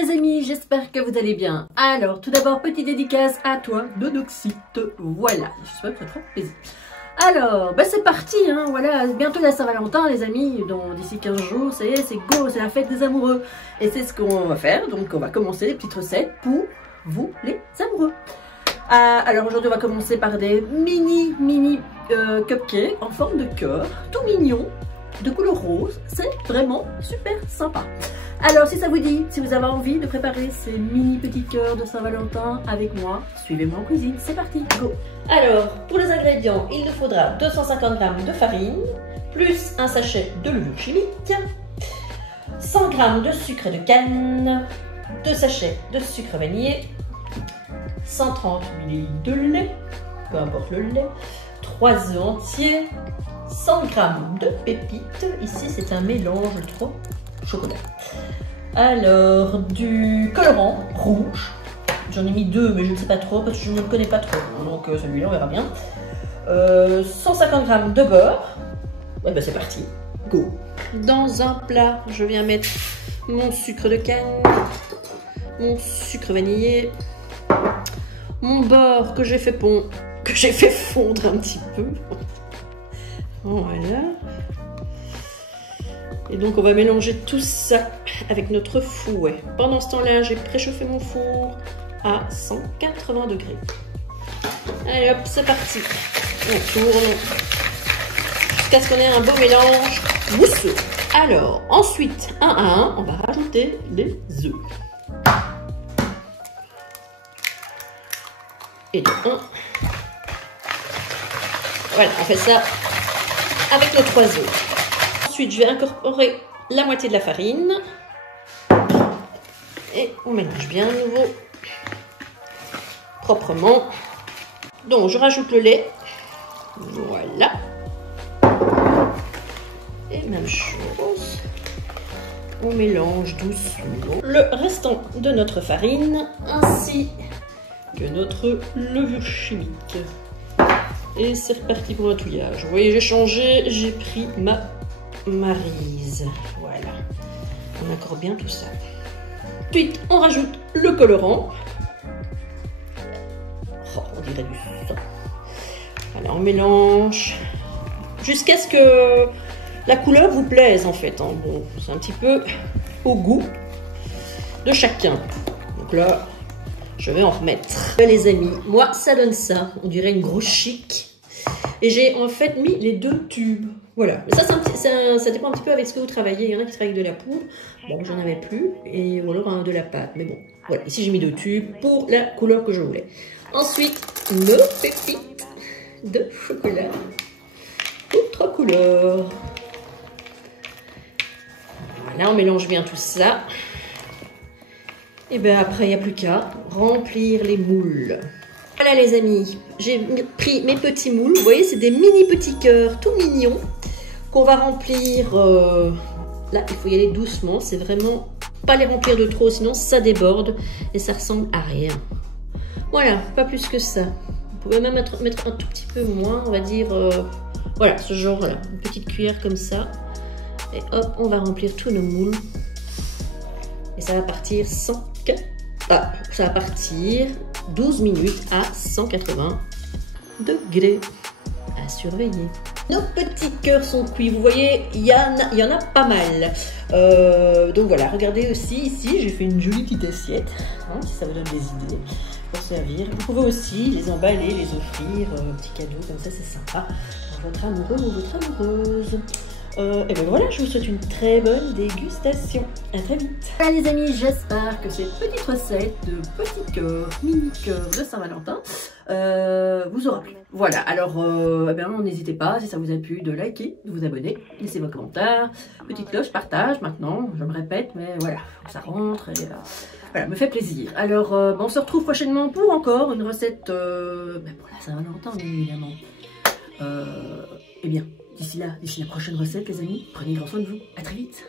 les amis, j'espère que vous allez bien. Alors, tout d'abord, petite dédicace à toi, Dodoxite. Voilà, j'espère que ça te fera plaisir. Alors, bah c'est parti, hein, voilà, bientôt la Saint-Valentin, les amis. D'ici 15 jours, c'est go, c'est la fête des amoureux. Et c'est ce qu'on va faire, donc on va commencer les petites recettes pour vous, les amoureux. Alors aujourd'hui, on va commencer par des mini cupcakes en forme de cœur, tout mignon, de couleur rose. C'est vraiment super sympa. Alors si ça vous dit, si vous avez envie de préparer ces mini petits cœurs de Saint-Valentin avec moi, suivez-moi en cuisine, c'est parti, go. Alors pour les ingrédients, il nous faudra 250 g de farine, plus un sachet de levure chimique, 100 g de sucre de canne, 2 sachets de sucre vanillé, 130 ml de lait, peu importe le lait, 3 œufs entiers, 100 g de pépites, ici c'est un mélange 3 chocolat. Alors, du colorant rouge, j'en ai mis 2 mais je ne sais pas trop parce que je ne le connais pas trop, donc celui-là on verra bien. 150 g de beurre, ouais, bah c'est parti, go. Dans un plat, je viens mettre mon sucre de canne, mon sucre vanillé, mon beurre que j'ai fait fondre un petit peu. Voilà. Et donc on va mélanger tout ça avec notre fouet. Pendant ce temps-là, j'ai préchauffé mon four à 180 degrés. Allez hop, c'est parti. On tourne jusqu'à ce qu'on ait un beau mélange mousseux. Alors, ensuite, un à un, on va rajouter les œufs. Et de 1. Voilà, on fait ça avec nos 3 œufs. Ensuite, je vais incorporer la moitié de la farine. Et on mélange bien à nouveau. Proprement. Donc, je rajoute le lait. Voilà. Et même chose. On mélange doucement le restant de notre farine ainsi que notre levure chimique. Et c'est reparti pour un touillage. Vous voyez, j'ai changé, j'ai pris ma maryse. Voilà. On accorde bien tout ça. Ensuite, on rajoute le colorant. Oh, on dirait du sang. Voilà, on mélange jusqu'à ce que la couleur vous plaise en fait. Hein. Bon, c'est un petit peu au goût de chacun. Donc là, je vais en remettre. Les amis, moi ça donne ça. On dirait une grosse chic. Et j'ai en fait mis les 2 tubes. Voilà. Mais ça dépend un petit peu avec ce que vous travaillez. Il y en a qui travaillent avec de la poudre. Bon, j'en avais plus. Et ou alors de la pâte. Mais bon, voilà. Ici, j'ai mis 2 tubes pour la couleur que je voulais. Ensuite, nos pépites de chocolat pour 3 couleurs. Voilà, on mélange bien tout ça. Et bien après, il n'y a plus qu'à remplir les moules. Voilà les amis, j'ai pris mes petits moules. Vous voyez, c'est des mini petits cœurs tout mignons qu'on va remplir. Là, il faut y aller doucement. C'est vraiment pas les remplir de trop, sinon ça déborde et ça ressemble à rien. Voilà, pas plus que ça. Vous pouvez même mettre un tout petit peu moins, on va dire. Voilà, ce genre là, une petite cuillère comme ça. Et hop, on va remplir tous nos moules. Et ça va partir ça va partir 12 minutes à 180 degrés. À surveiller. Nos petits cœurs sont cuits. Vous voyez, il y en a pas mal. Donc voilà, regardez aussi ici, j'ai fait une jolie petite assiette. Hein, si ça vous donne des idées pour servir. Vous pouvez aussi les emballer, les offrir, petit cadeau comme ça, c'est sympa. Pour votre amoureux ou votre amoureuse. Et ben voilà, je vous souhaite une très bonne dégustation. À très vite. Voilà les amis, j'espère que cette petite recette de petits cœurs, mini cœurs de Saint-Valentin vous aura plu. Voilà, alors eh bien, n'hésitez pas, si ça vous a plu, de liker, de vous abonner, laissez vos commentaires, petite cloche, partage maintenant, je me répète, mais voilà, faut que ça rentre et voilà, me fait plaisir. Alors, on se retrouve prochainement pour encore une recette pour la Saint-Valentin, évidemment. Eh bien, d'ici la prochaine recette, les amis, prenez grand soin de vous. À très vite.